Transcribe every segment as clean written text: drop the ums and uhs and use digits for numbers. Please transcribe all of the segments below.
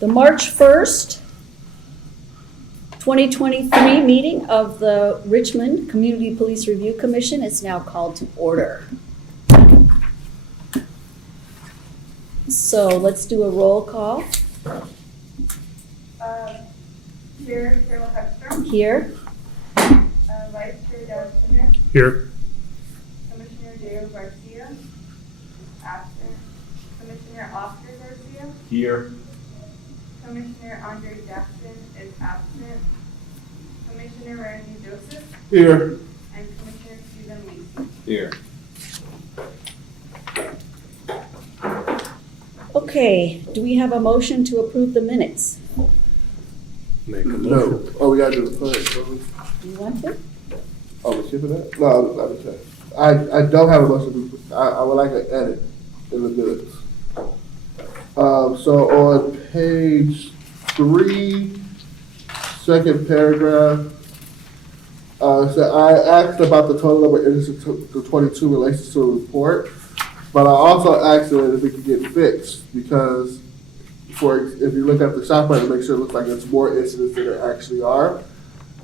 The March 1st, 2023 meeting of the Richmond Community Police Review Commission is now called to order. So let's do a roll call. Chair Carol Hexstrom. Here. Vice Chair Dallas Smith. Here. Commissioner Diego Garcia. Absent. Commissioner Oscar Garcia. Here. Commissioner Andre Jackson is absent. Commissioner Randy Joseph. Here. And Commissioner Susan Lacey. Here. Okay, do we have a motion to approve the minutes? Make a No. motion. Oh, we gotta do the pledge, don't we? Do you want to? Oh, we skipping that? No, let me check. I don't have a motion to, I would like an edit in the minutes. So on page 3, second paragraph, so I asked about the total number of incidents to 22 relations to a report, but I also asked if it could get fixed, because if you look at the shop plan, make sure it looks like it's more incidents than there actually are.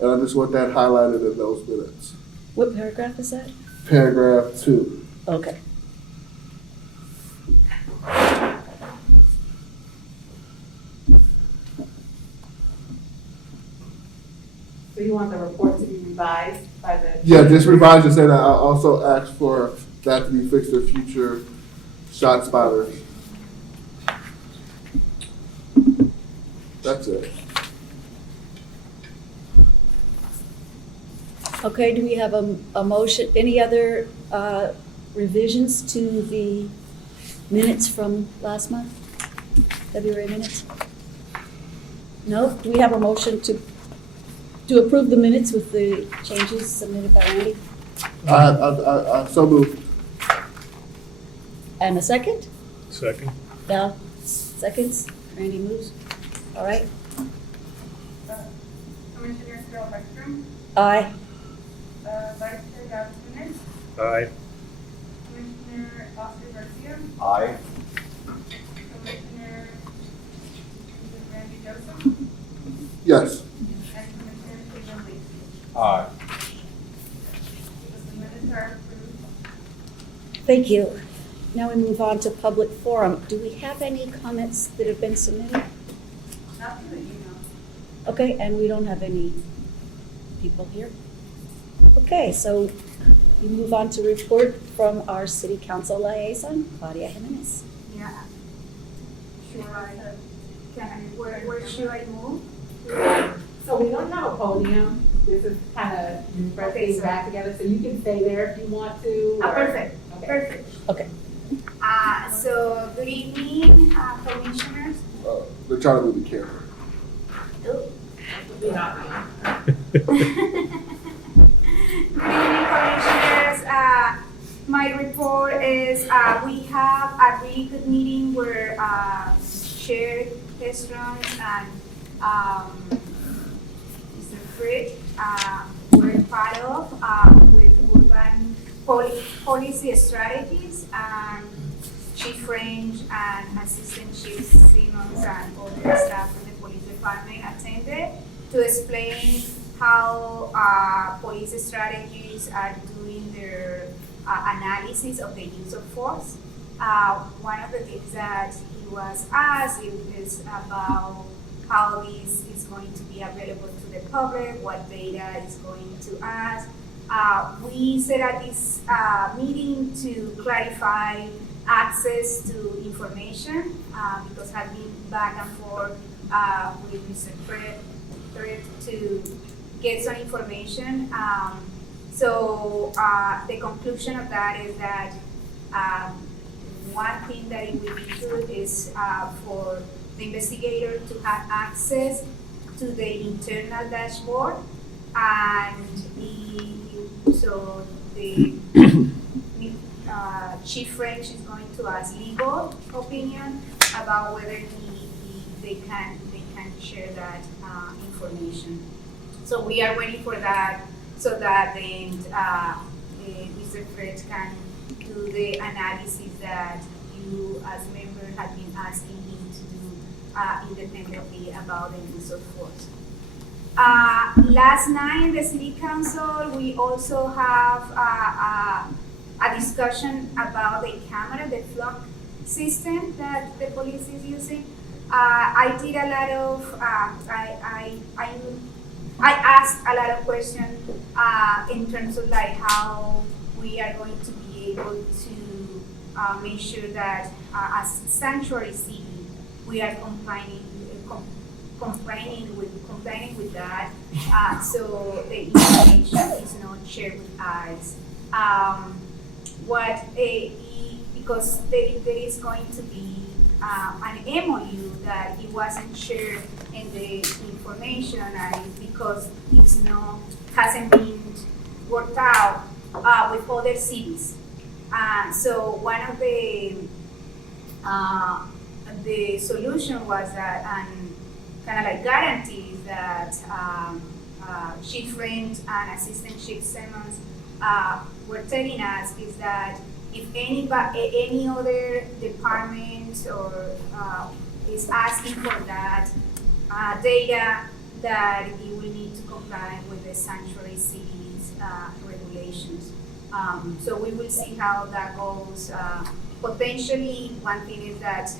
And I just want that highlighted in those minutes. What paragraph is that? Paragraph 2. Okay. So you want the report to be revised by the? Yeah, just revise and say that I also asked for that to be fixed in future shot spotters. That's it. Okay, do we have a motion, any other revisions to the minutes from last month? February minutes? No? Do we have a motion to approve the minutes with the changes submitted by Randy? I so moved. And a second? Second. Val, seconds? Randy moves? All right. Commissioner Carol Hexstrom. Aye. Vice Chair Dallas Smith. Aye. Commissioner Oscar Garcia. Aye. Commissioner Randy Joseph. Yes. And Commissioner Susan Lacey. Aye. The minutes are approved. Thank you. Now we move on to public forum. Do we have any comments that have been submitted? Not to the email. Okay, and we don't have any people here? Okay, so we move on to report from our city council liaison, Claudia Jimenez. Yeah. Should where should I move? So we don't have a podium. This is kind of pressing so- back together, so you can stay there if you want to. or- Perfect, Okay. perfect. Okay. So good evening, commissioners. They're trying to move the camera. We're not. Good evening, commissioners. My report is we have a really good meeting where Chair Hexstrom and Mr. Frick were part of with urban policy strategies, and Chief Range and Assistant Chief Simmons and other staff from the police department attended to explain how police strategies are doing their analysis of the use of force. One of the things that he was asked is about how this is going to be available to the public, what data is going to ask. We set at this meeting to clarify access to information because I've been back and forth with Mr. Fred to get some information. So the conclusion of that is that one thing that it would be good is for the investigator to have access to the internal dashboard, and so the Chief French is going to ask legal opinion about whether they can share that information. So we are waiting for that so that then Mr. Fred can do the analysis that you as members have been asking him to do independently about the use of force. Last night in the city council, we also have a discussion about the camera, the flock system that the police is using. I did a lot of, I asked a lot of questions in terms of like how we are going to be able to make sure that as sanctuary city, we are complying with that, so the information is not shared with us. Because there is going to be an MOU that it wasn't shared in the information, and because hasn't been worked out with other cities. So one of the solution was that, and kind of like guarantees that Chief Range and Assistant Chief Simmons were telling us is that if any other department or is asking for that data, that it will need to comply with the sanctuary cities regulations. So we will see how that goes. Potentially, one thing is that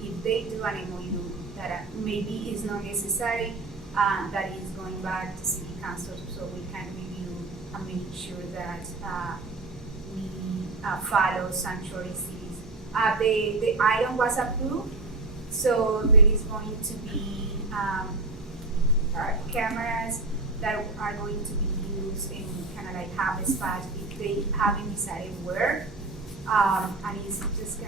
if they do an MOU that maybe is not necessary, that is going back to city council so we can review and make sure that we follow sanctuary cities. The item was approved, so there is going to be cameras that are going to be used in kind of like half the spot if they haven't decided where. And it's just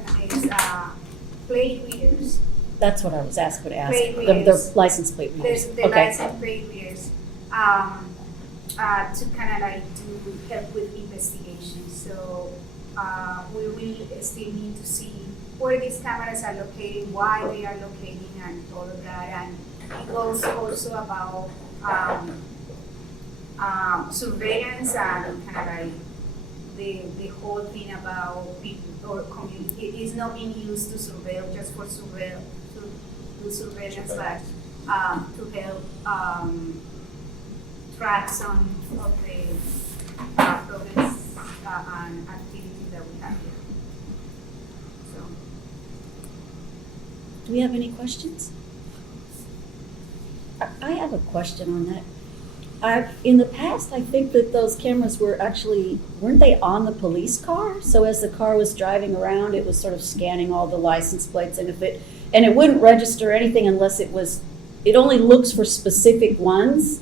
plate readers. That's what I was asked to ask. Plate The readers. license plate readers. The Okay. license plate readers to kind of like do help with investigation. So we will still need to see where these cameras are located, why they are located, and all of that. And it goes also about surveillance and kind of like the whole thing about people or community. It is not being used to surveil just for do surveillance, but to help track some of the progress and activities that we have here. So. Do we have any questions? I have a question on that. In the past, I think that those cameras weren't they on the police car? So as the car was driving around, it was sort of scanning all the license plates, and it wouldn't register anything unless it only looks for specific ones,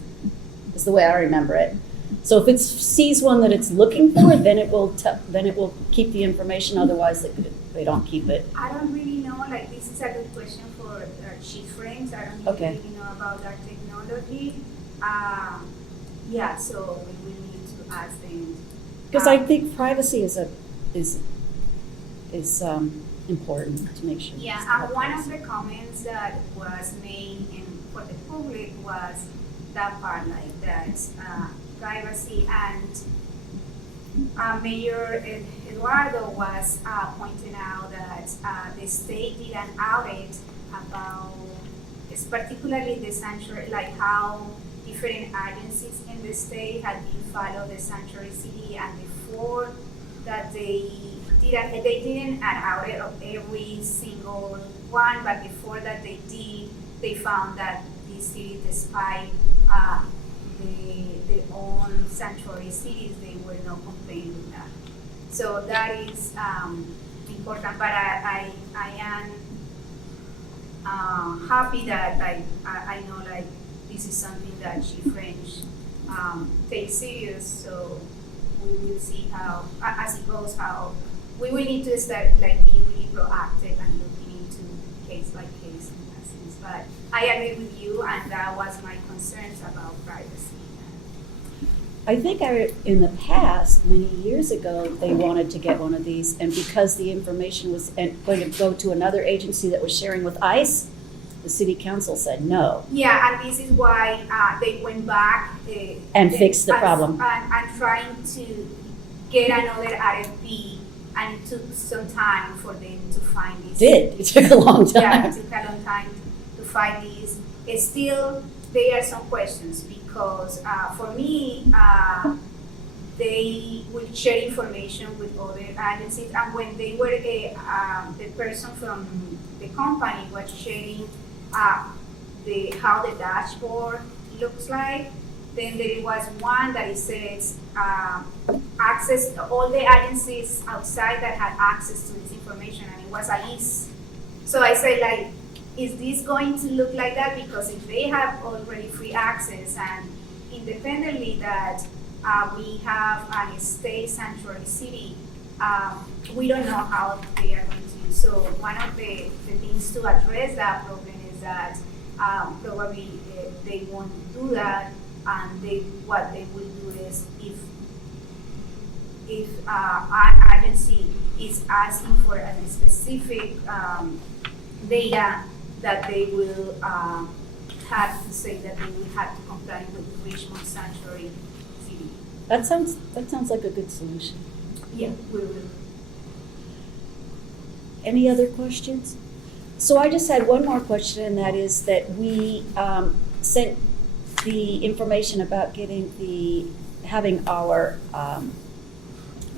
is the way I remember it. So if it sees one that it's looking for, then it will keep the information, otherwise they don't keep it. I don't really know, like this is a good question for Chief Friends. I don't Okay. really know about that technology. Yeah, so we will need to ask them. Because I think privacy is important to make sure. Yeah, one of the comments that was made for the public was that part, like that privacy, and Mayor Eduardo was pointing out that the state did an audit about, particularly the sanctuary, like how different agencies in the state had been followed the sanctuary city, and before that they didn't an audit of every single one, but before that they found that the city, despite their own sanctuary cities, they were not complaining with that. So that is important, but I am happy that I know like this is something that Chief French takes serious, so we will see how, as it goes, how we will need to start like being really proactive and looking into case by case in that sense. But I agree with you, and that was my concerns about privacy. I think in the past, many years ago, they wanted to get one of these, and because the information was going to go to another agency that was sharing with ICE, the city council said no. Yeah, and this is why they went back And fixed the problem. And trying to get another RFP and it took some time for them to find this. It took a long Yeah, time. it took a long time to find these. Still, there are some questions because for me, they will share information with other agencies, and when they were the person from the company was sharing how the dashboard looks like, then there was one that it says access all the agencies outside that had access to this information, and it was a list. So I said, like, is this going to look like that? Because if they have already free access and independently that we have a state sanctuary city, we don't know how they are going to use. So one of the things to address that problem is that probably they won't do that, and what they will do is if our agency is asking for a specific data, that they will have to say that they will have to comply with Richmond Sanctuary City. That sounds like a good solution. Yeah, we will. Any other questions? So I just had one more question, and that is that we sent the information about having our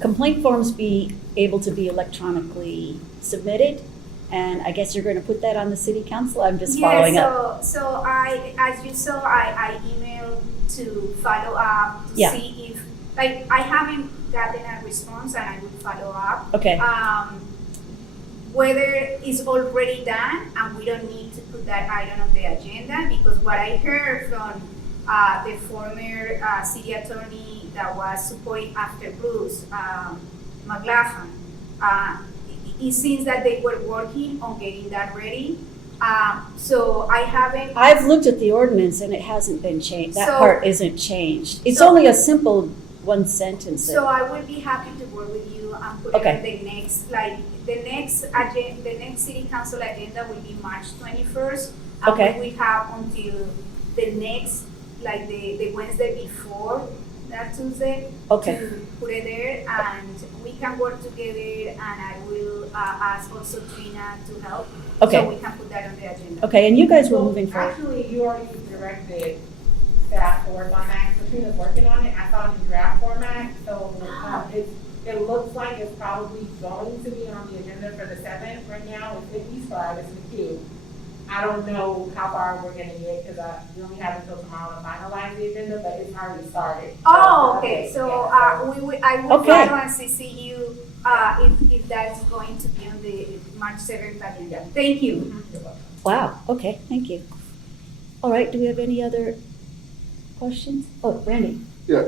complaint forms be able to be electronically submitted. And I guess you're going to put that on the city council? I'm just following up. So as you saw, I emailed to follow up to Yeah. see if, like, I haven't gotten a response, and I will follow up. Okay. Whether it's already done and we don't need to put that item on the agenda, because what I heard from the former city attorney that was supporting after Bruce, McLaughlin, it seems that they were working on getting that ready. So I haven't. I've looked at the ordinance and it hasn't been changed. That So- part isn't changed. It's So- only a simple one sentence. So I would be happy to work with you and put it Okay. on the next, like, the next city council agenda will be March 21st. Okay. And we will have until the next, like, the Wednesday before that Tuesday. Okay. To put it there, and we can work together, and I will ask also Trina to help. Okay. So we can put that on the agenda. Okay, and you guys were Well, moving forward. Actually, you already directed staff to work on that, Katrina's working on it, I saw it in draft format, so, it looks like it's probably going to be on the agenda for the 7th right now, it's at least 5, it's in the queue. I don't know how far we're gonna get, because we only have until tomorrow to finalize the agenda, but it's already started. Oh, okay, so, I will Okay. follow and CC you, if that's going to be on the March 7th agenda. Thank you. You're welcome. Wow, okay, thank you. All right, do we have any other questions? Oh, Randy. Yeah,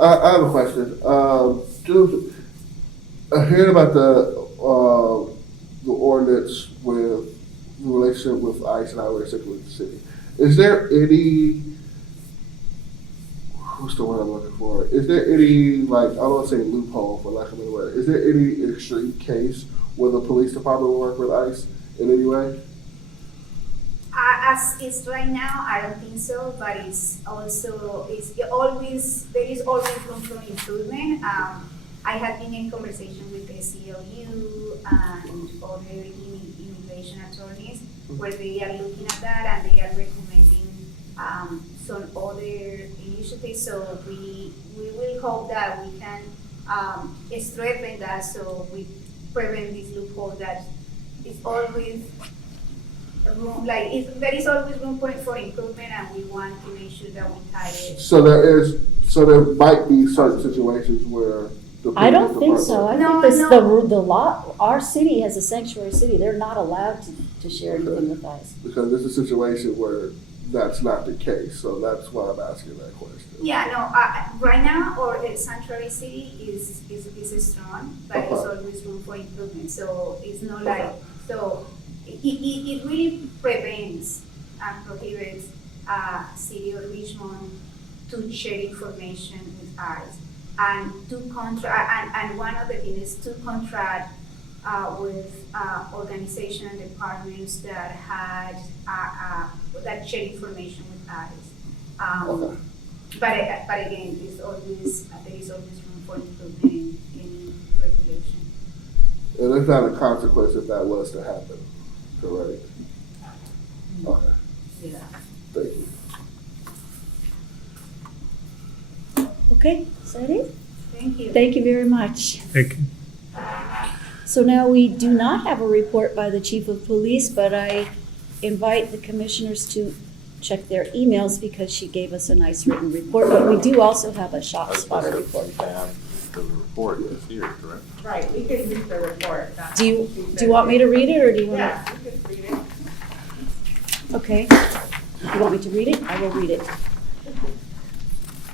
I have a question. Just, I heard about the ordinance with the relationship with ICE and I relationship with the city. Is there any, what's the word I'm looking for? Is there any, like, I don't want to say loophole, for lack of a better word, is there any extreme case where the police department will work with ICE in any way? As it's right now, I don't think so, but it's also, there is always room for improvement. I have been in conversation with the CLU and other immigration attorneys where they are looking at that and they are recommending some other initiatives. So we will hope that we can strengthen that, so we prevent this loophole that is always room, like, there is always room for improvement, and we want to make sure that we tie it. So there might be certain situations where the police I don't think so. I No, think this, no. the law, our city has a sanctuary city. They're not allowed to share anything with us. Because there's a situation where that's not the case, so that's why I'm asking that question. Yeah, no, right now, our sanctuary city is strong, but there's Okay. always room for improvement, so it's not Okay. like, so it really prevents and prohibits city of Richmond to share information with us. And and one of the things is to contract with organizations and departments that had that share information with us. Okay. But again, there is always room for improvement in regulation. And it's not a consequence if that was to happen, correct? Okay, Yeah. thank you. Okay, is that it? Thank you. Thank you very much. Thank you. So now we do not have a report by the chief of police, but I invite the commissioners to check their emails because she gave us a nice written report. But we do also have a shot spotter report. The report is here, correct? Right, we could read the report. Do you want me to read it, or do you want Yeah, we could read it. to? Okay. You want me to read it? I will read it.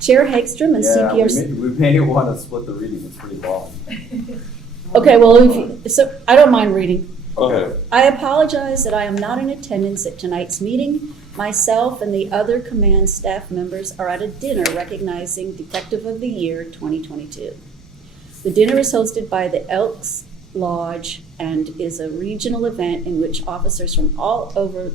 Chair Hagstrom and CPRC. We may want to split the reading, it's pretty long. Okay, well, so I don't mind reading. Okay. I apologize that I am not in attendance at tonight's meeting. Myself and the other command staff members are at a dinner recognizing Detective of the Year 2022. The dinner is hosted by the Elks Lodge and is a regional event in which officers from all over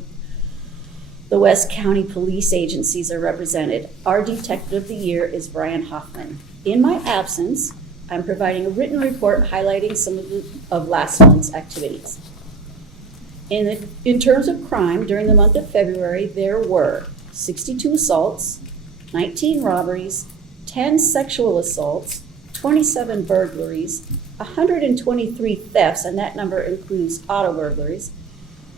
the West County police agencies are represented. Our Detective of the Year is Brian Hoffman. In my absence, I'm providing a written report highlighting some of last month's activities. In terms of crime, during the month of February, there were 62 assaults, 19 robberies, 10 sexual assaults, 27 burglaries, 123 thefts, and that number includes auto burglaries,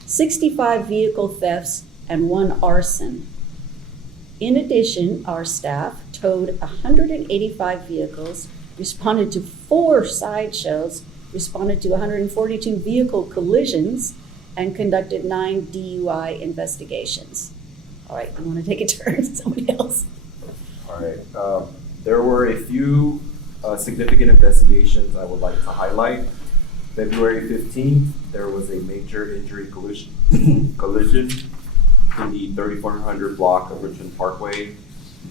65 vehicle thefts, and 1 arson. In addition, our staff towed 185 vehicles, responded to 4 sideshows, responded to 142 vehicle collisions, and conducted 9 DUI investigations. All right, you want to take a turn? Somebody else. All right. There were a few significant investigations I would like to highlight. February 15th, there was a major injury collision in the 3400 block of Richmond Parkway.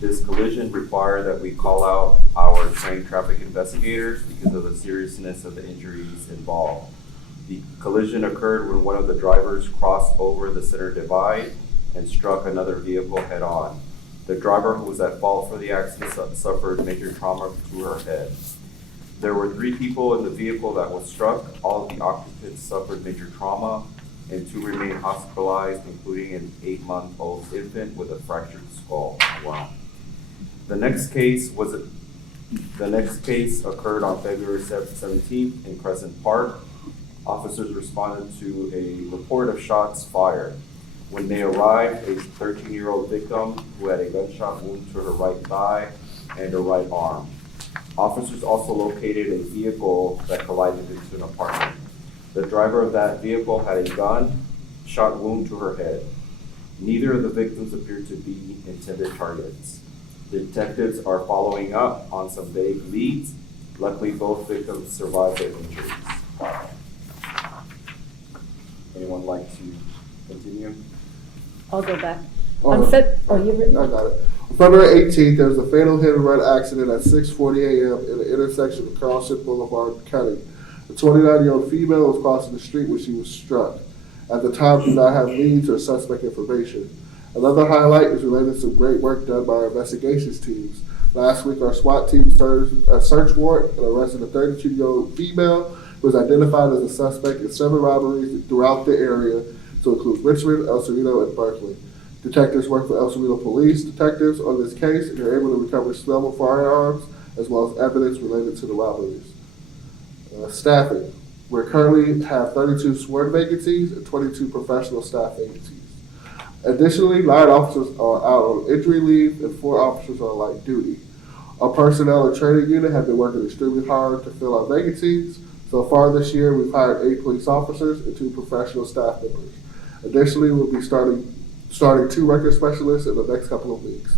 This collision required that we call out our trained traffic investigators because of the seriousness of the injuries involved. The collision occurred when one of the drivers crossed over the center divide and struck another vehicle head-on. The driver who was at fault for the accident suffered major trauma to her head. There were 3 people in the vehicle that was struck. All of the occupants suffered major trauma, and 2 remain hospitalized, including an 8-month-old infant with a fractured skull. Wow. The next case occurred on February 17th in Crescent Park. Officers responded to a report of shots fired. When they arrived, a 13-year-old victim who had a gunshot wound to her right thigh and her right arm. Officers also located a vehicle that collided into an apartment. The driver of that vehicle had a gunshot wound to her head. Neither of the victims appeared to be intended targets. The detectives are following up on some vague leads. Luckily, both victims survived their injuries. Anyone like to continue? I'll go back. Oh, You've written? I got it. On February 18th, there was a fatal hit and run accident at 6:40 a.m. in the intersection of Carlson Boulevard and Cutting. A 29-year-old female was crossing the street when she was struck. At the time, we did not have leads or suspect information. Another highlight is related to some great work done by our investigations teams. Last week, our SWAT team served a search warrant and arrested a 32-year-old female who was identified as a suspect in 7 robberies throughout the area, to include Richmond, El Cerrito, and Berkeley. Detectives work for El Cerrito police detectives on this case, and they're able to recover smellable firearms as well as evidence related to the robberies. Staffing. We currently have 32 sworn vacancies and 22 professional staff vacancies. Additionally, 9 officers are out on injury leave and 4 officers are on light duty. Our personnel and training unit have been working extremely hard to fill our vacancies. So far this year, we've hired 8 police officers and 2 professional staff members. Additionally, we'll be starting 2 record specialists in the next couple of weeks.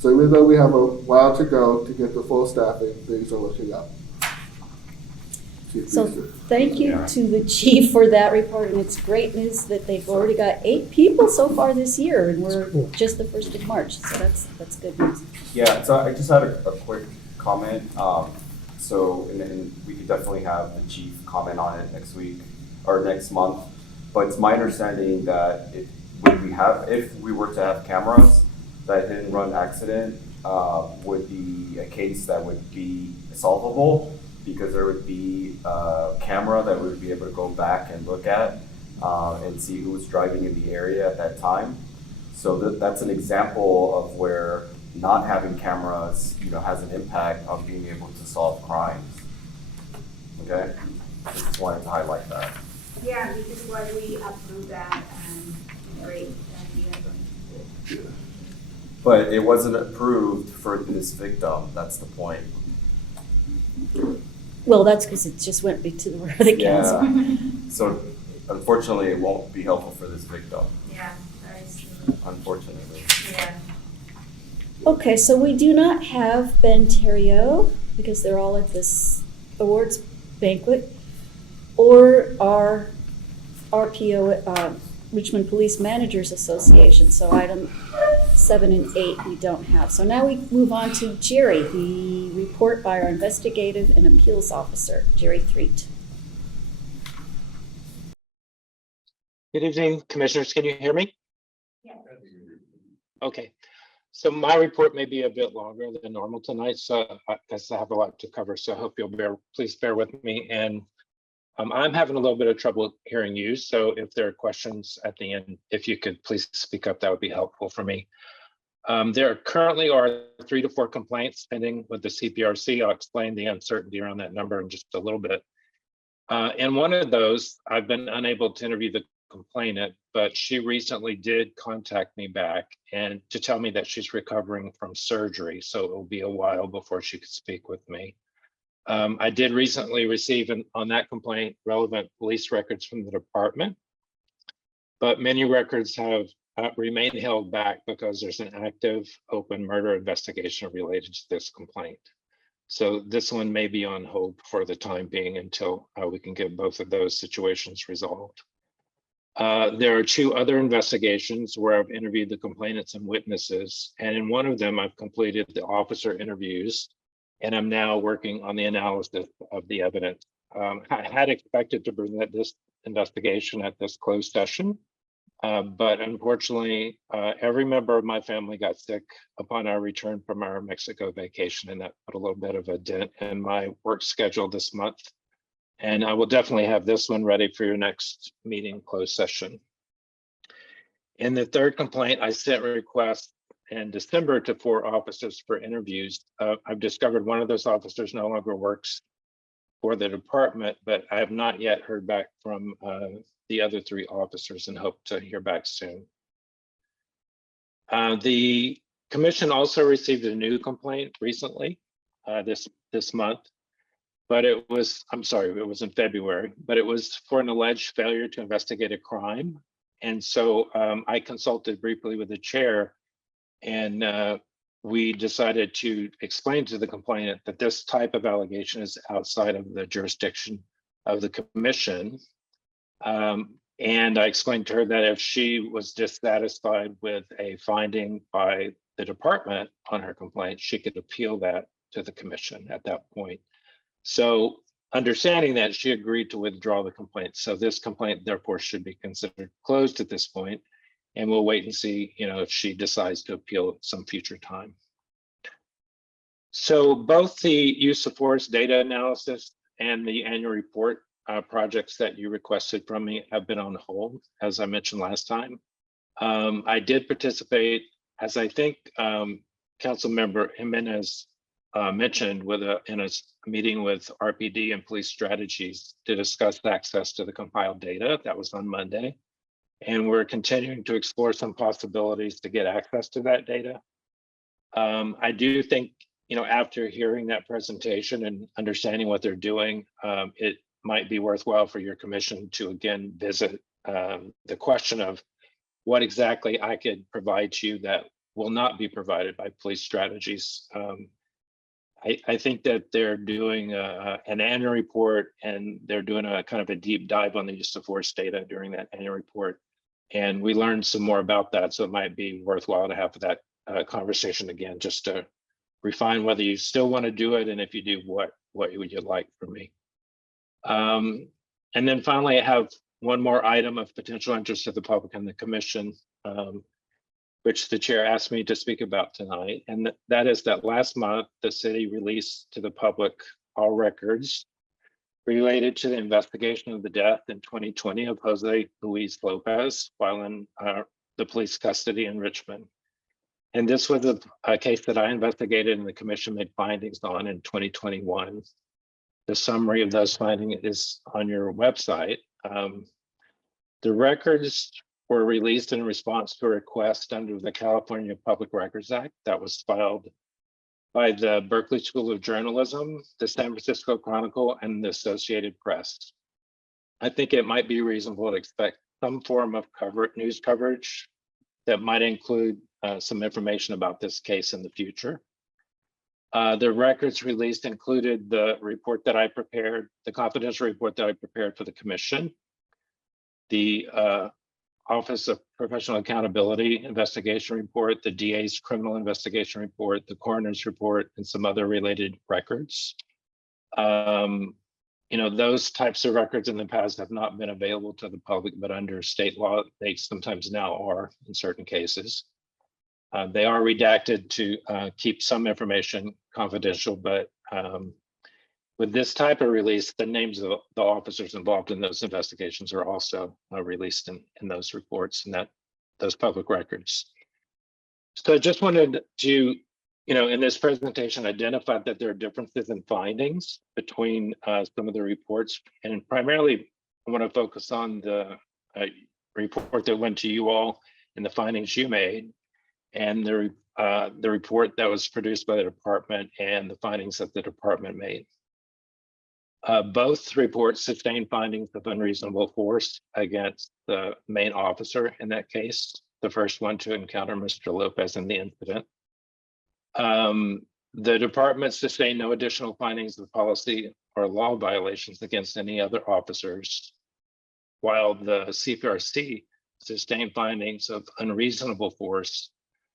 So even though we have a while to go to get the full staffing, things are looking up. So thank you to the chief for that report, and it's great news that they've already got 8 people so far this year, and we're just the 1st of March, so that's good news. Yeah, so I just had a quick comment. And we could definitely have the chief comment on it next week or next month. But it's my understanding that if we were to have cameras, that hit and run accident would be a case that would be solvable, because there would be a camera that we would be able to go back and look at and see who was driving in the area at that time. So that's an example of where not having cameras, has an impact on being able to solve crimes. Okay, just wanted to highlight that. Yeah, this is why we approve that and great, and we are going to do it. But it wasn't approved for this victim. That's the point. Well, that's because it just went to the council. Yeah. So unfortunately, it won't be helpful for this victim. Yeah, that is true. Unfortunately. Yeah. Okay, so we do not have Ben Terrio, because they're all at this awards banquet, or our RPO, Richmond Police Managers Association. So item 7 and 8 we don't have. So now we move on to Jerry, the report by our investigative and appeals officer, Jerry Threet. Good evening, commissioners. Can you hear me? Yeah. Okay. So my report may be a bit longer than normal tonight, so I guess I have a lot to cover. So I hope you'll please bear with me. And I'm having a little bit of trouble hearing you. So if there are questions at the end, if you could please speak up, that would be helpful for me. There currently are 3 to 4 complaints pending with the Cprc. I'll explain the uncertainty around that number in just a little bit. And one of those, I've been unable to interview the complainant, but she recently did contact me back and to tell me that she's recovering from surgery. So it will be a while before she could speak with me. I did recently receive on that complaint relevant police records from the department, but many records have remained held back because there's an active open murder investigation related to this complaint. So this one may be on hold for the time being until we can get both of those situations resolved. There are 2 other investigations where I've interviewed the complainants and witnesses, and in one of them I've completed the officer interviews, and I'm now working on the analysis of the evidence. I had expected to present this investigation at this closed session, but unfortunately, every member of my family got sick upon our return from our Mexico vacation, and that put a little bit of a dent in my work schedule this month. And I will definitely have this one ready for your next meeting closed session. In the third complaint, I sent requests in December to 4 officers for interviews. I've discovered one of those officers no longer works for the department, but I have not yet heard back from the other 3 officers and hope to hear back soon. The commission also received a new complaint recently this month. But it was in February, but it was for an alleged failure to investigate a crime. And so I consulted briefly with the chair, and we decided to explain to the complainant that this type of allegation is outside of the jurisdiction of the commission. And I explained to her that if she was dissatisfied with a finding by the department on her complaint, she could appeal that to the commission at that point. So understanding that, she agreed to withdraw the complaint. So this complaint therefore should be considered closed at this point, and we'll wait and see, if she decides to appeal at some future time. So both the use of force data analysis and the annual report projects that you requested from me have been on hold, as I mentioned last time. I did participate, as I think Council Member Jimenez mentioned, in a meeting with RPD and police strategies to discuss access to the compiled data. That was on Monday. And we're continuing to explore some possibilities to get access to that data. I do think, after hearing that presentation and understanding what they're doing, it might be worthwhile for your commission to again visit the question of what exactly I could provide to you that will not be provided by police strategies. I think that they're doing an annual report, and they're doing a kind of a deep dive on the use of force data during that annual report. And we learned some more about that. So it might be worthwhile to have that conversation again, just to refine whether you still want to do it. And if you do, what would you like from me? And then finally, I have one more item of potential interest to the public and the commission. which the chair asked me to speak about tonight. And that is that last month, the city released to the public all records related to the investigation of the death in 2020 of Jose Luis Lopez while in the police custody in Richmond. And this was a case that I investigated and the commission made findings on in 2021. The summary of those findings is on your website. The records were released in response to a request under the California Public Records Act that was filed by the Berkeley School of Journalism, the San Francisco Chronicle, and the Associated Press. I think it might be reasonable to expect some form of news coverage that might include some information about this case in the future. The records released included the report that I prepared, the confidential report that I prepared for the commission, the Office of Professional Accountability investigation report, the DA's criminal investigation report, the coroner's report, and some other related records. Those types of records in the past have not been available to the public, but under state law, they sometimes now are in certain cases. They are redacted to keep some information confidential, but with this type of release, the names of the officers involved in those investigations are also released in those reports and those public records. So I just wanted to, in this presentation, identify that there are differences in findings between some of the reports, and primarily I want to focus on the report that went to you all and the findings you made, and the report that was produced by the department and the findings that the department made. Both reports sustained findings of unreasonable force against the main officer in that case, the first one to encounter Mr. Lopez in the incident. The department sustained no additional findings of policy or law violations against any other officers, while the CPRC sustained findings of unreasonable force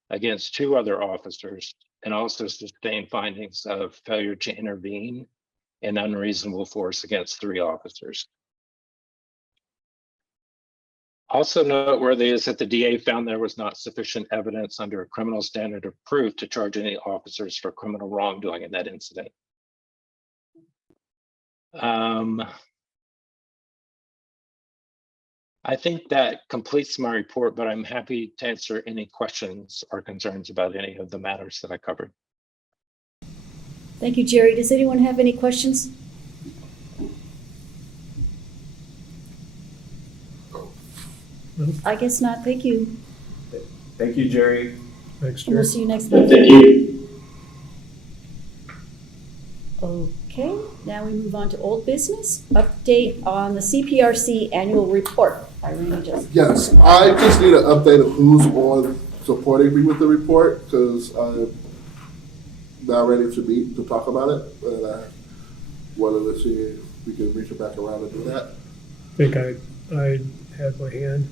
against 2 other officers and also sustained findings of failure to intervene and unreasonable force against 3 officers. Also noteworthy is that the DA found there was not sufficient evidence under a criminal standard of proof to charge any officers for criminal wrongdoing in that incident. I think that completes my report, but I'm happy to answer any questions or concerns about any of the matters that I covered. Thank you, Jerry. Does anyone have any questions? I guess not. Thank you. Thank you, Jerry. Thanks, And we'll Jerry. see you next month. Thank you. Okay, now we move on to old business. Update on the CPRC annual report by Randy Joseph. Yes, I just need an update of who's on supporting me with the report, because I'm now ready to meet to talk about it, and I wanted to see if we can reach it back around and do that. I think I had my hand.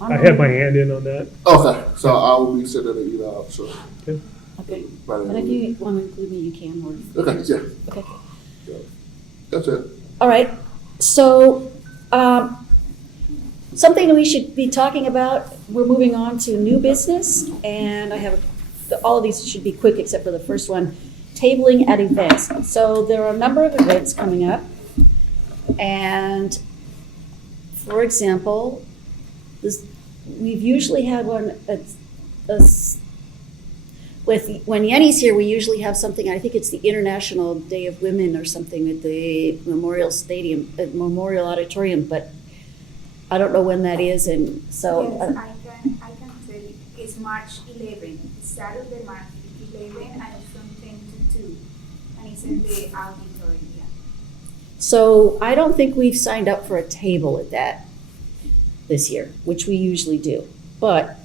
I had my hand in on that. Okay, so I will be sending an email out, so. Okay, by the and end if of the you want to include me, you can, or, week. Okay, yeah, okay. that's it. All right, so, something that we should be talking about, we're moving on to new business, and I have, all of these should be quick except for the first one, tabling at events. So there are a number of events coming up, and for example, we've usually had one when Yenny's here, we usually have something, I think it's the International Day of Women or something at the Memorial Stadium, at Memorial Auditorium, but I don't know when that is, and so. Yes, I can tell you, it's March 11, it's Saturday, March 11, and it's from 10 to 2, and it's in the auditorium, yeah. So I don't think we've signed up for a table at that this year, which we usually do, but,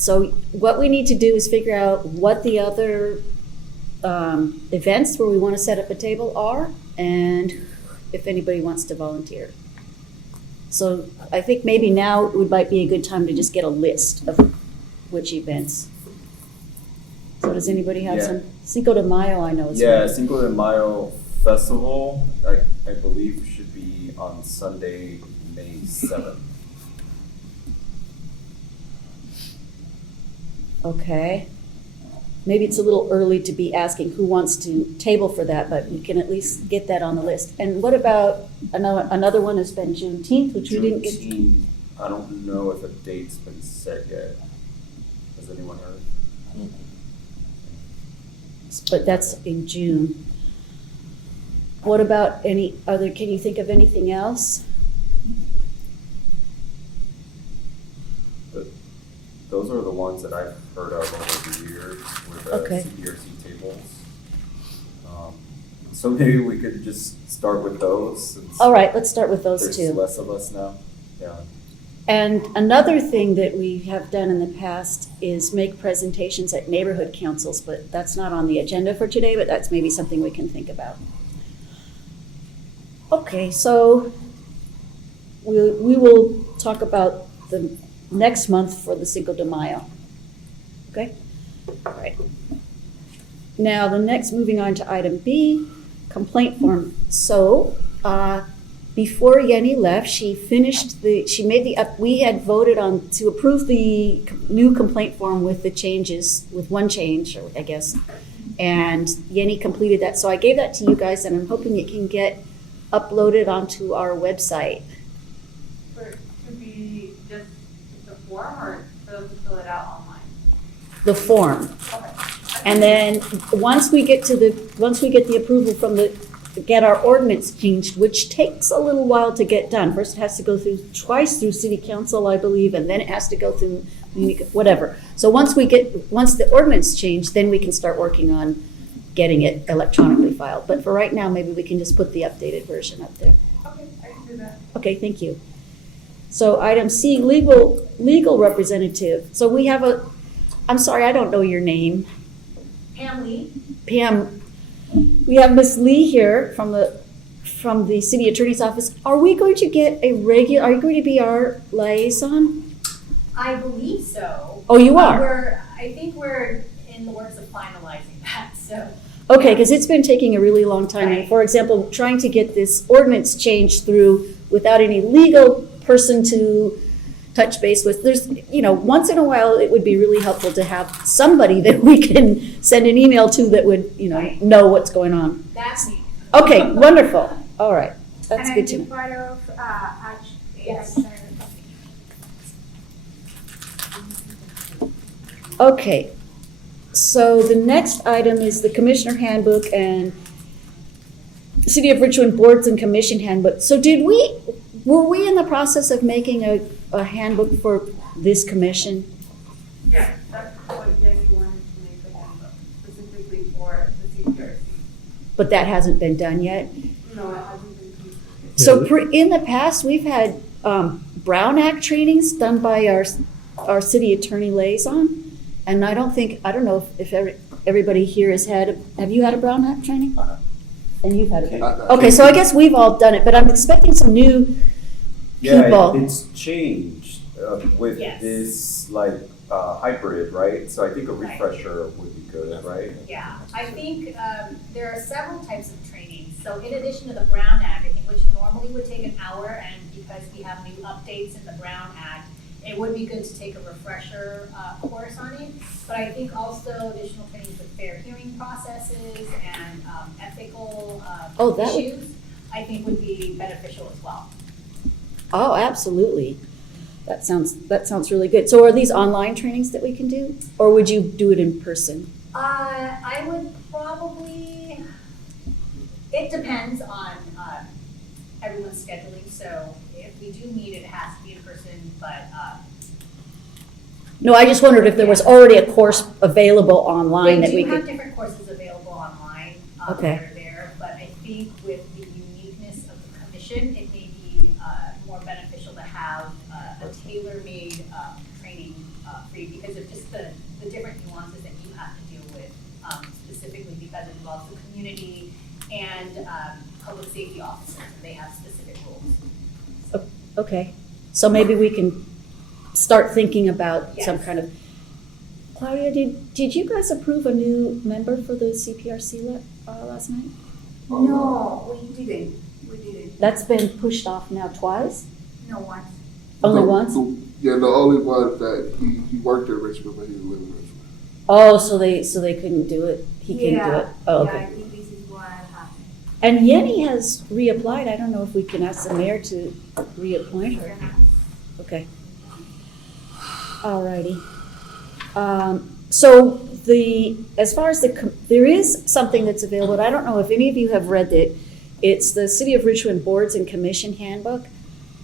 so what we need to do is figure out what the other events where we want to set up a table are, and if anybody wants to volunteer. So I think maybe now might be a good time to just get a list of which events. So does anybody have some? Cinco de Mayo, I know is Yeah, one. Cinco de Mayo Festival, I believe should be on Sunday, May 7th. Okay. Maybe it's a little early to be asking who wants to table for that, but we can at least get that on the list. And what about, another one has been Juneteenth, which we didn't get. Juneteenth, I don't know if a date's been set yet. Has anyone heard? But that's in June. What about any other, can you think of anything else? Those are the ones that I've heard of over the years with the Okay. CPRC tables. So maybe we could just start with those since All right, let's start with those there's two. less of us now. Yeah. And another thing that we have done in the past is make presentations at neighborhood councils, but that's not on the agenda for today, but that's maybe something we can think about. Okay, so we will talk about the next month for the Cinco de Mayo. Okay? All right. Now, the next, moving on to item B, complaint form. So, before Yenny left, she made we had voted on to approve the new complaint form with the changes, with one change, I guess. And Yenny completed that. So I gave that to you guys, and I'm hoping it can get uploaded onto our website. To be just the form or to fill it out online? The form. Okay. And then, once we get the approval from get our ordinance changed, which takes a little while to get done. First it has to go twice through city council, I believe, and then it has to go through whatever. So once the ordinance changed, then we can start working on getting it electronically filed. But for right now, maybe we can just put the updated version up there. Okay, I can do that. Okay, thank you. So item C, legal representative. So we have I'm sorry, I don't know your name. Pam Lee? Pam, we have Miss Lee here from the city attorney's office. Are we going to get are you going to be our liaison? I believe so. Oh, you are? I think we're in the works of finalizing that, so. Okay, because it's been taking a really long time. And Right. for example, trying to get this ordinance changed through without any legal person to touch base with. There's, once in a while, it would be really helpful to have somebody that we can send an email to that would, Right. know what's going on. That's me. Okay, wonderful. All right, that's good to And know. are you part of, Yes. Okay, so the next item is the Commissioner Handbook and City of Richmond Boards and Commission Handbook. So were we in the process of making a handbook for this commission? Yeah, that's what Jenny wanted to make the handbook, specifically for the CPRC. But that hasn't been done yet? No, it hasn't been completed. So in the past, we've had Brown Act trainings done by our city attorney liaison. And I don't know if everybody here have you had a Brown Act training? Uh-huh. And you've had it. Okay. Okay, so I guess we've all done it, but I'm expecting some new Yeah, people. it's changed with Yes. this hybrid, right? So I think a Right. refresher would be good, right? Yeah, I think there are several types of trainings. So in addition to the Brown Act, I think which normally would take an hour, and because we have new updates in the Brown Act, it would be good to take a refresher course on it. But I think also additional trainings with fair hearing processes and ethical Oh, that would- issues, I think would be beneficial as well. Oh, absolutely. That sounds really good. So are these online trainings that we can do? Or would you do it in person? I would probably, it depends on everyone's scheduling, so if we do meet, it has to be in person, but No, I just wondered if there was already a course available online that we we do have could. different courses available online Okay. that are there, but I think with the uniqueness of the commission, it may be more beneficial to have a tailor-made training for you because of just the different nuances that you have to deal with, specifically because it involves the community and public safety officers, and they have specific rules. Okay, so maybe we can start thinking about some Yes. kind of. Claudia, did you guys approve a new member for the CPRC last night? No, we didn't. That's been pushed off now twice? No one. Only The- once? Yeah, the only one that he worked in Richmond, but he didn't live in Richmond. Oh, so they couldn't do it? He couldn't do it? Oh, Yeah, I okay. think this is what happened. And Yenny has reapplied. I don't know if we can ask the mayor to reappoint her. Okay. All righty. So as far as there is something that's available, and I don't know if any of you have read it. It's the City of Richmond Boards and Commission Handbook.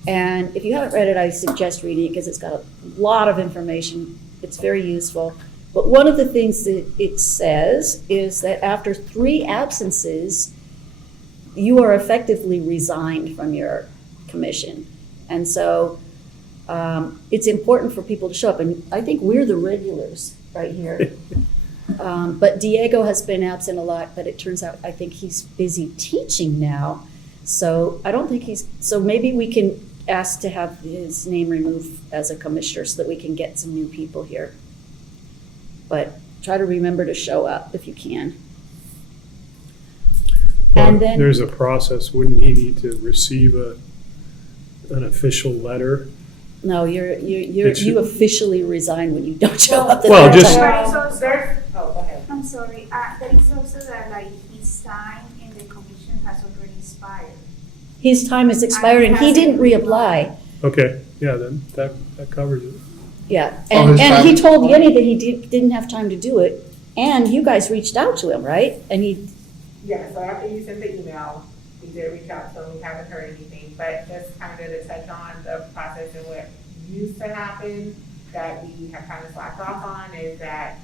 And if you haven't read it, I suggest reading it because it's got a lot of information. It's very useful. But one of the things that it says is that after 3 absences, you are effectively resigned from your commission. And so it's important for people to show up. And I think we're the regulars right here. But Diego has been absent a lot, but it turns out I think he's busy teaching now. So I don't think so maybe we can ask to have his name removed as a commissioner so that we can get some new people here. But try to remember to show up if you can. Well, And then there's a process. Wouldn't he need to receive an official letter? no, It should- you officially resign when you don't show up. the Well, third just- time. Oh, go ahead. I'm sorry, there is also that like his time in the commission has already expired. His time has expired and he didn't reapply. Okay, yeah, then that covers it. Yeah, Oh, his and he time- told Yenny that he didn't have time to do it, and you guys reached out to him, right? And he, Yeah, so after you sent the email, we did reach out to them, we haven't heard anything, but just kind of to touch on the process and what used to happen that we have kind of slacked off on is that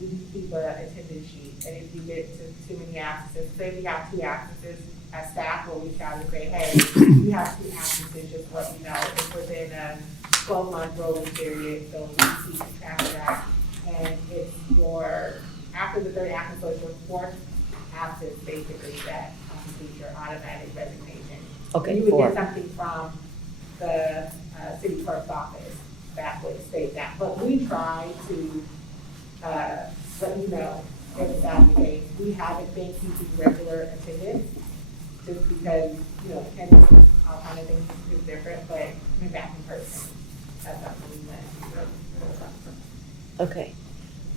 we keep an attendance sheet, and if you get to too many absences, say we have 2 absences, as staff will reach out and say, hey, you have 2 absences, just let me know, it's within a 12-month rolling period, so we keep track of that, and it's after the 3rd absence, so it's your 4th absence, basically, that constitutes your automatic resignation. okay, You would 4. get something from the city clerk's office that would state that, but we try to let you know if that's the case. We haven't been keeping regular attendance, just because, attendance, all kind of things is different, but coming back in person, that's something we went. Okay.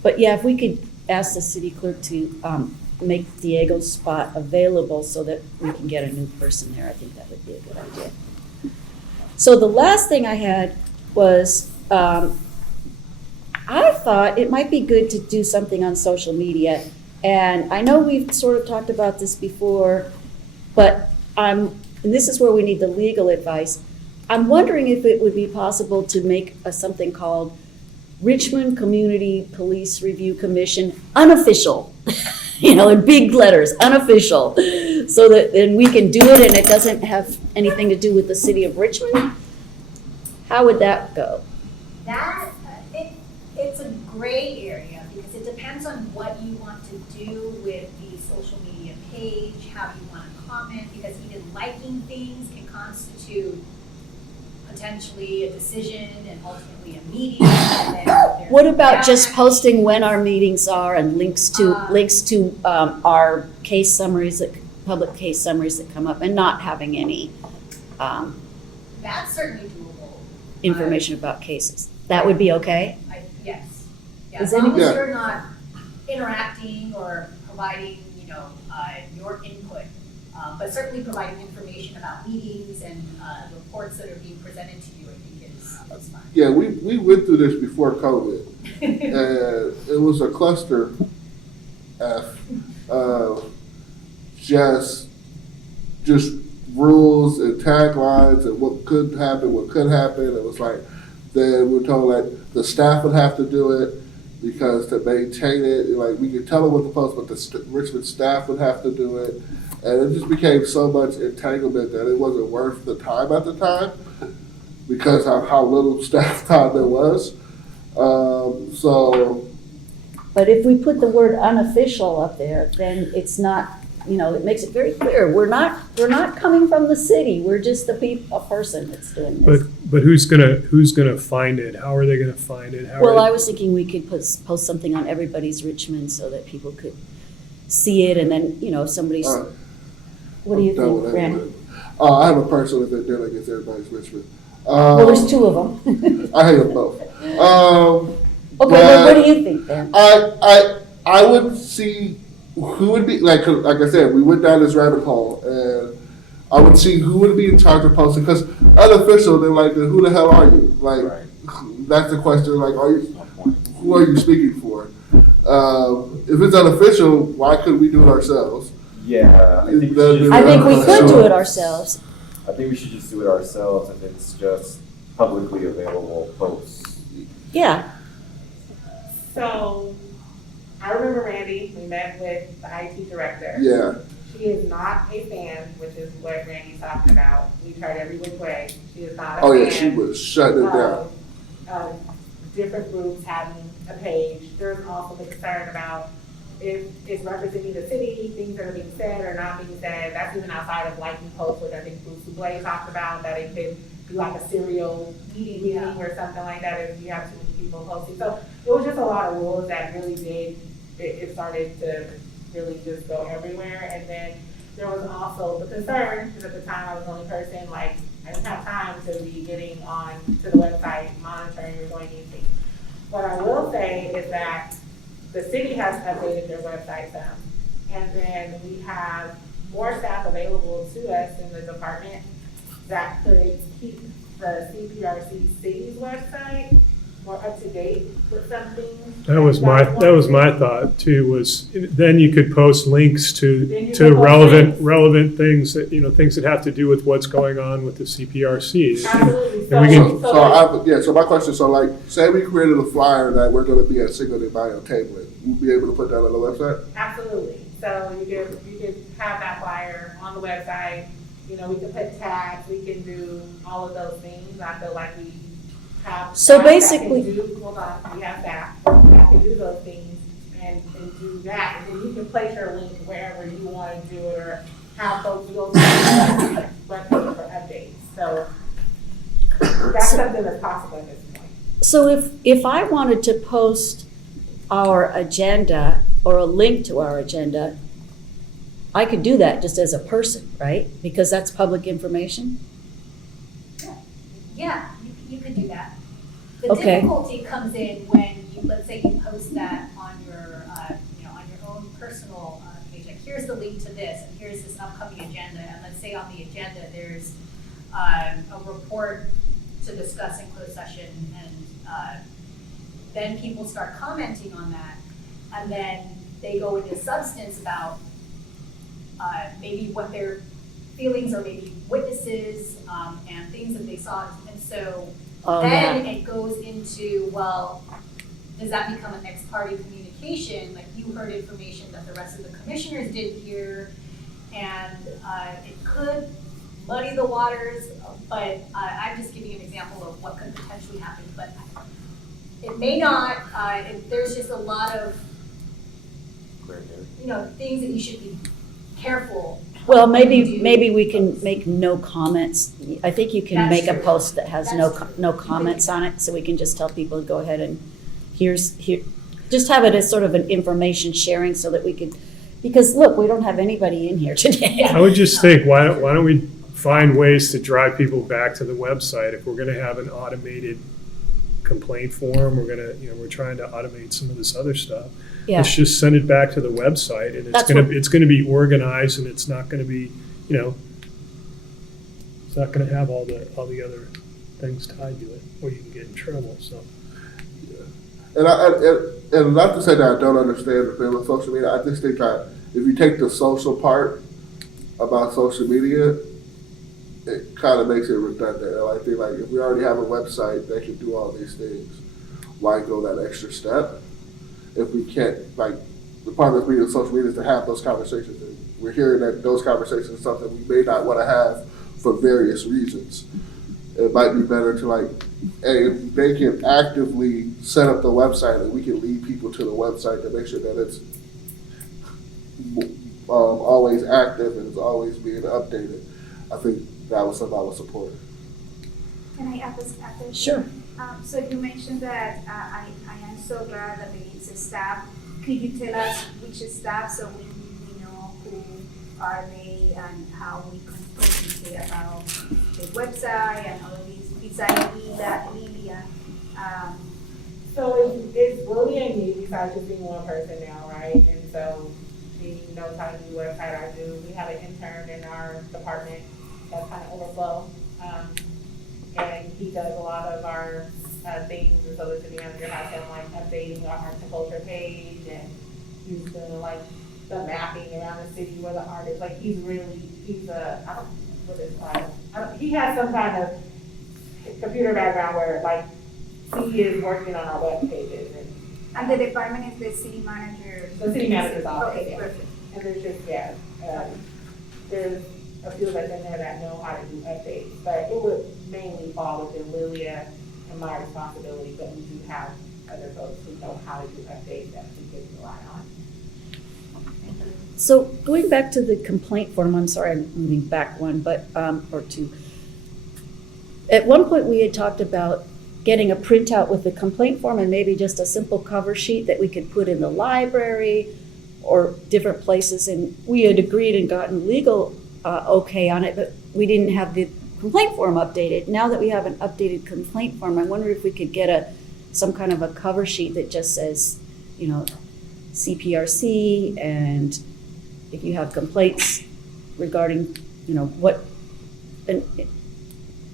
But yeah, if we could ask the city clerk to make Diego's spot available so that we can get a new person there, I think that would be a good idea. So the last thing I had was, I thought it might be good to do something on social media. And I know we've sort of talked about this before, but and this is where we need the legal advice. I'm wondering if it would be possible to make something called Richmond Community Police Review Commission unofficial, in big letters, unofficial, so that then we can do it and it doesn't have anything to do with the city of Richmond. How would that go? That, it's a gray area because it depends on what you want to do with the social media page, how you want to comment, because even liking things can constitute potentially a decision and ultimately a meeting. And then there's What about just backlash. posting when our meetings are and links to our case summaries, public case summaries that come up, and not having any That's certainly doable. information about cases? That would be okay? Yes. Yeah, Is as long as any- you're not interacting or providing, your input, but certainly providing information about meetings and reports that are being presented to you, I think is fine. Yeah, we went through this before COVID, and it was a cluster of just rules and taglines and what could happen, what could happen. It was like, then we're told that the staff would have to do it because to maintain it, like we could tell them what to post, but the Richmond staff would have to do it. And it just became so much entanglement that it wasn't worth the time at the time because of how little staff time there was. So, But if we put the word unofficial up there, then it's not, it makes it very clear. We're not coming from the city. We're just a person that's doing this. But who's gonna find it? How are they gonna find it? Well, I was thinking we could post something on everybody's Richmond so that people could see it, and then, if somebody's, what do you I'm done think, with Randy? that. I have a personal vendetta against everybody's Richmond. Well, there's 2 of them. I hate them both. Okay, well, what do you think then? I would see who would be, like I said, we went down this rabbit hole, and I would see who would be in charge of posting, because unofficial, they're like, who the hell are you? Like, Right. that's the question, like, No point. who are you speaking for? If it's unofficial, why couldn't we do it ourselves? Yeah, I think we should That'd be just- I think we could do Sure. it ourselves. I think we should just do it ourselves if it's just publicly available posts. Yeah, So, I remember Randy, we met with the IT director. Yeah, She is not a fan, which is what Randy's talking about. We tried every which way. She is not a fan. oh yeah, she was shutting it down. Of different groups having a page. There's also the concern about if it's representing the city, things that are being said or not being said. That's even outside of liking posts, which I think Bruce Soublé talked about, that it could be like a serial meeting or something like that if you have too many people posting. So it was just a lot of rules that really did, it started to really just go everywhere. And then there was also the concern, because at the time I was the only person, like, I didn't have time to be getting on to the website, monitoring or doing anything. What I will say is that the city has updated their website some, and then we have more staff available to us in the department that could keep the Cprc city's website more up to date with something. That was my thought too, was then you could post links Then to, you could to post links. relevant things that, things that have to do with what's going on with the CPRC. Absolutely. And we can- So my question, so like, say we created a flyer that we're gonna be at Cinco de Mayo tablet, we'd be able to put that on the website? Absolutely. So you could have that flyer on the website. We can put tags, we can do all of those things. I feel like we have. So staff that can basically- hold on, we have staff that can do those things and do that. And then you can place your link wherever you want to do it, or have folks go to the website for updates. So that's something that's possible at this point. so if I wanted to post our agenda or a link to our agenda, I could do that just as a person, right? Because that's public information? Yeah, you could do that. The Okay. difficulty comes in when you, let's say you post that on your, on your own personal page, like here's the link to this, and here's this upcoming agenda, and let's say on the agenda, there's a report to discuss in closed session, and then people start commenting on that, and then they go into substance about maybe what their feelings or maybe witnesses and things that they saw. And so then it goes into, well, does that become an ex-parte communication? Like you heard information that the rest of the commissioners didn't hear, and it could muddy the waters, but I'm just giving an example of what could potentially happen. But it may not, there's just a lot of, things that you should be careful. Well, when you do maybe we can posts. make no comments. I think you can That's make a true. post that has That's true. no comments on it, so we can just tell people to go ahead and just have it as sort of an information sharing so that we could, because look, we don't have anybody in here today. I would just think, why don't we find ways to drive people back to the website? If we're gonna have an automated complaint form, we're trying to automate some of this other stuff. Yeah. Let's just send it back to the website, and That's it's gonna be organized, and it's not gonna be, it's not gonna have all the other things tied to it, or you can get in trouble, so. And not to say that I don't understand the thing with social media, I just think that if you take the social part about social media, it kind of makes it redundant. And I think like if we already have a website that can do all these things, why go that extra step? If we can't, like, the part of being social media is to have those conversations. And we're hearing that those conversations are something we may not want to have for various reasons. It might be better to like, hey, if they can actively set up the website and we can lead people to the website to make sure that it's always active and it's always being updated. I think that was something I would support. Can I add this? Sure. So you mentioned that I am so glad that there is a staff. Could you tell us which staff so we know who are they and how we can communicate about the website and all of these? Besides Lilia, So it's really a need besides just being one person now, right? And so she knows how to do the website, I do. We have an intern in our department that's kind of overflow. And he does a lot of our things, and so the city manager has him like updating our arts and culture page, and he's doing like the mapping around the city where the art is. Like he's a, I don't, what is it, he has some kind of computer background where like he is working on our web pages And the department is the city manager? the city manager's office. Okay, Yeah. perfect. And there's just, there's a few of us in there that know how to do updates, but it would mainly fall within Lilia and my responsibility, but we do have other folks who know how to do updates that we can rely on. So going back to the complaint form, I'm sorry, I'm moving back one, but, or two. At one point, we had talked about getting a printout with the complaint form and maybe just a simple cover sheet that we could put in the library or different places, and we had agreed and gotten legal okay on it, but we didn't have the complaint form updated. Now that we have an updated complaint form, I wonder if we could get some kind of a cover sheet that just says, you know, Cprc, and if you have complaints regarding, you know, what, and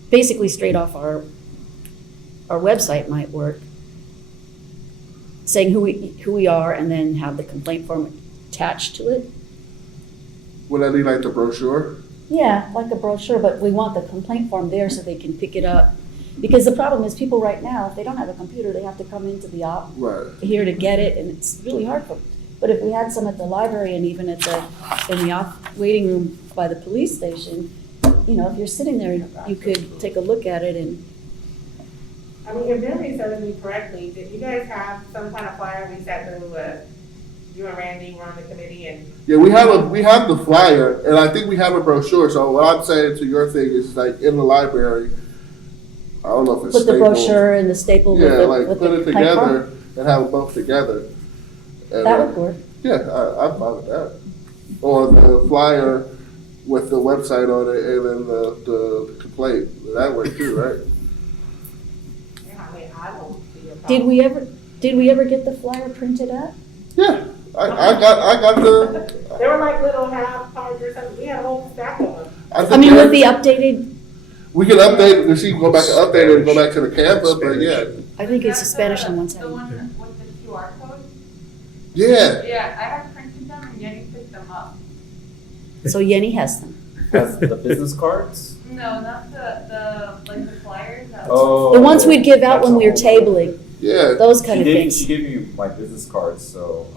basically straight off our website might work, saying who we are, and then have the complaint form attached to it. Would that be like the brochure? Yeah, like a brochure, but we want the complaint form there so they can pick it up. Because the problem is people right now, if they don't have a computer, they have to come into the Right. here to get it, and it's really hard for them. But if we had some at the library and even in the waiting room by the police station, you know, if you're sitting there, you could take a look at it and. I mean, if memory serves me correctly, did you guys have some kind of flyer we sat through, you and Randy were on the committee and? Yeah, we have the flyer, and I think we have a brochure. So what I'm saying to your thing is like in the library, I don't know if it's Put the stapled. brochure and the staple with Yeah, the, like with put the it complaint form. together and have them both together. And, That would work. Yeah, I'm fine with that. Or the flyer with the website on it and then the complaint. That works too, right? Yeah, I mean, I don't see a problem. Did we ever get the flyer printed out? Yeah, I got the. There were like little half cards or something, we had a whole stack of them. I mean, with the updated, we can update it, see, go back and update it and go back to the Canva, but yeah. I think it's a Spanish on one The side. one with the QR code? Yeah. Yeah, I have printed them and Yenny picked them up. So Yenny has them. That's the business cards? No, not like the flyers. Oh. The ones we'd give out when we were tabling, Yeah. those kind of She things. gave me my business cards, so,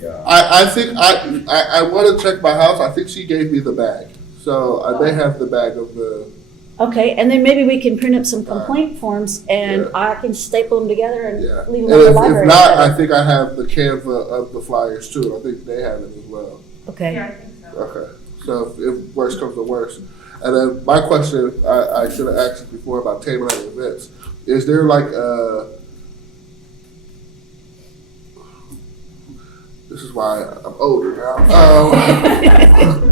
yeah. I think I want to check my house. I think she gave me the bag. So I may have the bag of the. Okay, and then maybe we can print up some complaint forms and Yeah. I can staple them together and Yeah. leave And them in the if library. not, I think I have the Canva of the flyers too. I think they have it as well. Okay, Yeah, I think so. Okay. So if worst comes to worst. And then my question, I should have asked before about tabling events. Is there like this is why I'm older now.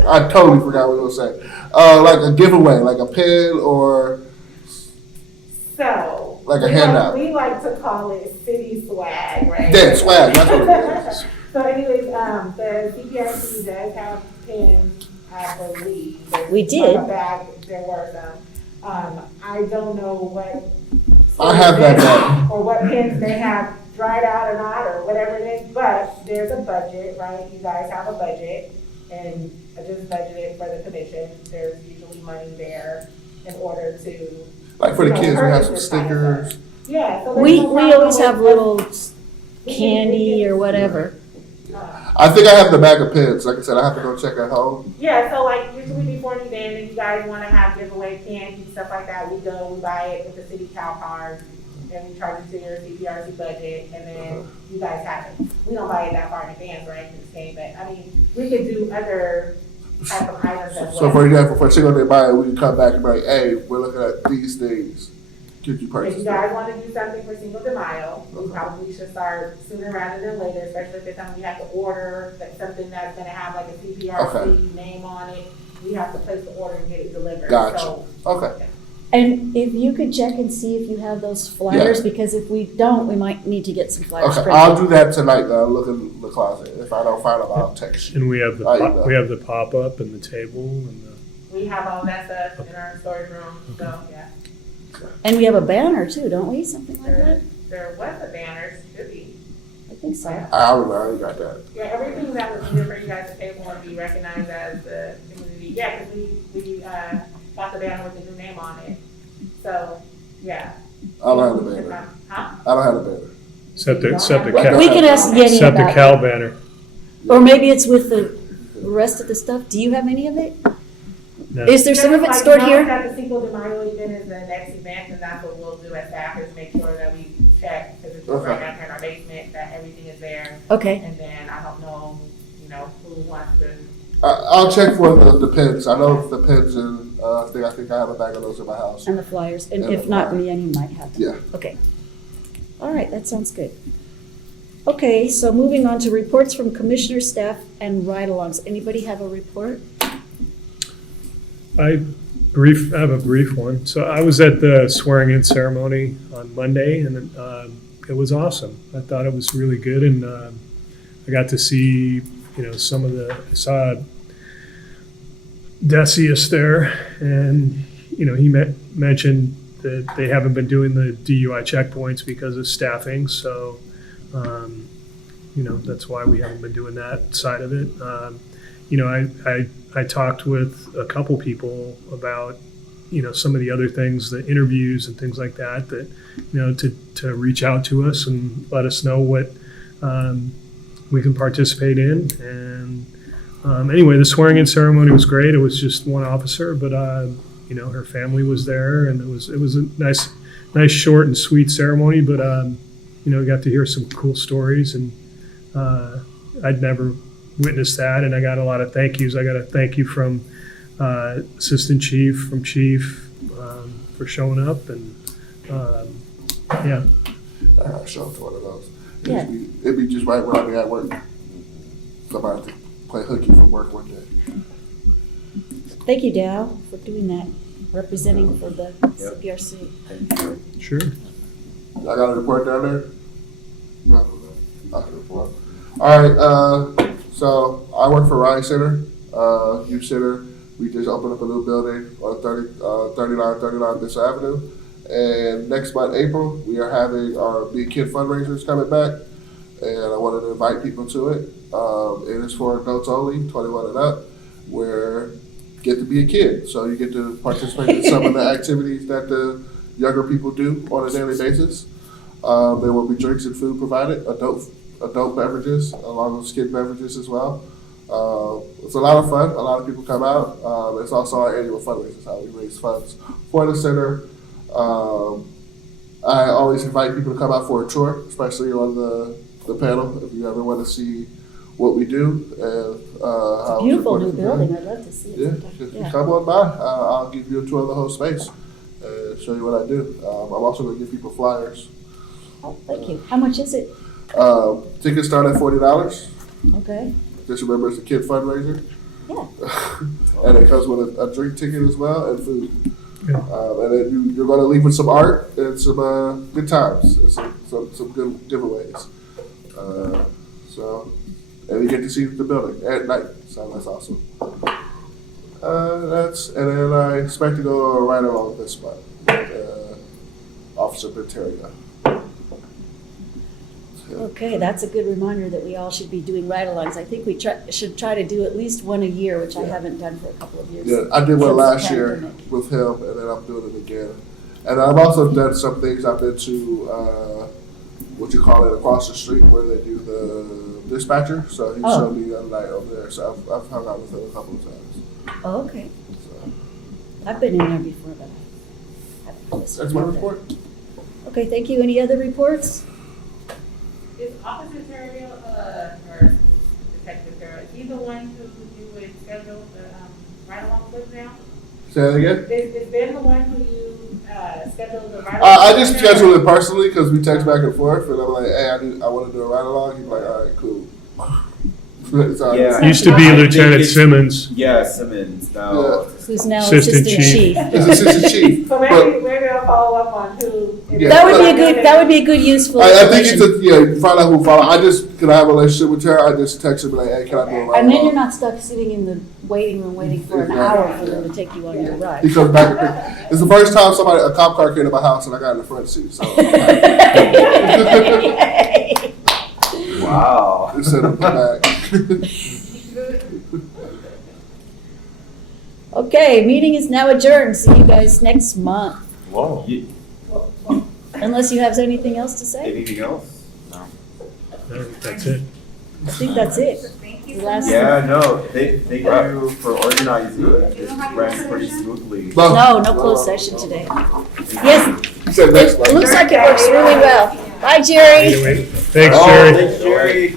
I totally forgot what I was going to say. Like a giveaway, like a pen or So. Like a we handout. We like to call it city swag, right? dead swag. That's what it is. So anyways, the CPRC does have pins, I believe. There's We did. on the back, there were some. I don't know what. I have that bag. Or what pins they have dried out or not, or whatever it is, but there's a budget, right? You guys have a budget, and I just budgeted for the commission. There's usually money there in order to. Like for the you know, kids, we have some purchase this kind of stickers. stuff. Yeah. So there's we no problem always with- have little we can- candy or whatever. I think I have the bag of pens. Like I said, I have to go check at home. Yeah, so like usually before the event, if you guys wanna have giveaway candy, stuff like that, we go, we buy it with the city cow card, and we charge it to your CPRC budget, and then you guys have it. We don't buy it that far in advance, right, for this game, but I mean, we could do other type of items as well. So for example, for single day buy, we can come back and be like, hey, we're looking at these things. Could you If purchase you them? guys wanna do something for Cinco de Mayo, we probably should start sooner rather than later, especially if it's something you have to order, that's something that's gonna have like a CPRC name on it. We have to place the order and get it delivered, Gotcha. so. Okay. And if you could check and see if you have those flyers, Yeah. because if we don't, we might need to get some flyers Okay, printed. I'll do that tonight, though, look in the closet. If I don't find them, I'll text you. And we have the, Oh, yeah. we have the pop-up and the table and the, We have all that stuff in our storage room, so, yeah. And we have a banner too, don't we? Something like There, that? there was a banner, should be. I think so. I already got that. Yeah, everything that was needed for you guys to table and be recognized as the community, yeah, because we got the banner with the new name on it. So, yeah. I don't have the banner. Huh? I don't have the banner. except the We Cal, We can ask Yenny except the about Cal it. banner. Or maybe it's with the rest of the stuff. Do you have any of it? No. Is there some of it Like, stored now here? that the Cinco de Mayo event is the next event, and that's what we'll do as staff, is make sure that we check, because it's right down here in our basement, that everything is there. Okay, And then I don't know, who wants to. I'll check for the pins. I know the pins and, I think I have a bag of those in my house. and the flyers. And And if the not, flyer. Yenny might have them. Yeah. Okay. All right, that sounds good. Okay, so moving on to reports from commissioner, staff, and ride-alongs. Anybody have a report? I have a brief one. So I was at the swearing-in ceremony on Monday, and it was awesome. I thought it was really good, and I got to see, some of I saw Decius there, and, he mentioned that they haven't been doing the DUI checkpoints because of staffing, so, that's why we haven't been doing that side of it. I talked with a couple people about, some of the other things, the interviews and things like that, to reach out to us and let us know what we can participate in. And anyway, the swearing-in ceremony was great. It was just one officer, but her family was there, and it was a nice, short and sweet ceremony. But we got to hear some cool stories, and I'd never witnessed that, and I got a lot of thank yous. I got a thank you from assistant chief, from chief, for showing up, and yeah. I gotta show up to one of those. Yeah. It'd be just right when I be at work. Somebody to play hooky from work one day. Thank you, Dow, for doing that, representing for the CPRC. Sure. I got a report down there? No. Not a report. All right, so I work for Ryan Center, Youth Center. We just opened up a new building on 3939 This Avenue. And next month, April, we are having our Big Kid fundraisers coming back. And I wanted to invite people to it. It is for adults only, 21 and up, where you get to be a kid. So you get to participate in some of the activities that the younger people do on a daily basis. There will be drinks and food provided, adult beverages, along with kid beverages as well. It's a lot of fun. A lot of people come out. It's also our annual fundraiser, how we raise funds for the center. I always invite people to come out for a tour, especially on the panel, if you ever want to see what we do and It's how a beautiful important new it's been. building. I'd love to see it. Yeah, sometime. just Yeah. come on by. I'll give you a tour of the whole space and show you what I do. I'm also going to give people flyers. Oh, thank you. How much is it? Tickets start at $40. Okay. Just remember, it's a kid fundraiser. Yeah. And it comes with a drink ticket as well and food. Yeah. And then you're going to leave with some art and some good times and some good giveaways. And you get to see the building at night, so that's awesome. And then I expect to go right along this month with Officer Bateria. Okay, that's a good reminder that we all should be doing ride-alongs. I think we should try to do at least one a year, which I Yeah. haven't done for a couple of years. Yeah, I did one since last the year pandemic. with him, and then I'm doing it again. And I've also done some things. I've been to what you call it across the street where they do the dispatcher. So he Oh. showed me the other night over there. So I've hung out with him a couple of times. Oh, okay. So I've been in there before, but I haven't listened that's my to it. report. Okay, thank you. Any other reports? Is Officer Terrio, or Detective Terrio, is he the one who you would schedule the ride-along with now? Say that again. Is Ben the one who you scheduled the ride-along? I with just now? schedule it personally because we text back and forth, and I'm like, hey, I want to do a ride along. He's like, all right, cool. Yeah. Used to be I think Lieutenant it's- Simmons. Yeah, Simmons, now. Who's now Assistant Assistant Chief. It's assistant chief. So maybe I'll follow up on who. Yeah. That would be a good useful I think it's information. find out who follow. Can I have a relationship with her? I just text her, be like, hey, can I do a ride? And then you're not stuck sitting in the waiting room waiting for an hour for them to take you on your He ride. comes back. It's the first time a cop car came to my house and I got in the front seat, so. Wow. They set up the back. Okay, meeting is now adjourned. See you guys next month. Whoa. Unless you have anything else to say? Anything else? No. That's it. I think that's it. Thank you The so last- much. Yeah, no, thank you for organizing. You It don't have ran closed pretty session? smoothly. No, no closed session today. Yes, You said next it month. looks like it works really well. Bye, Jerry. Anyway, thanks, Oh, Jerry. thanks, Jerry.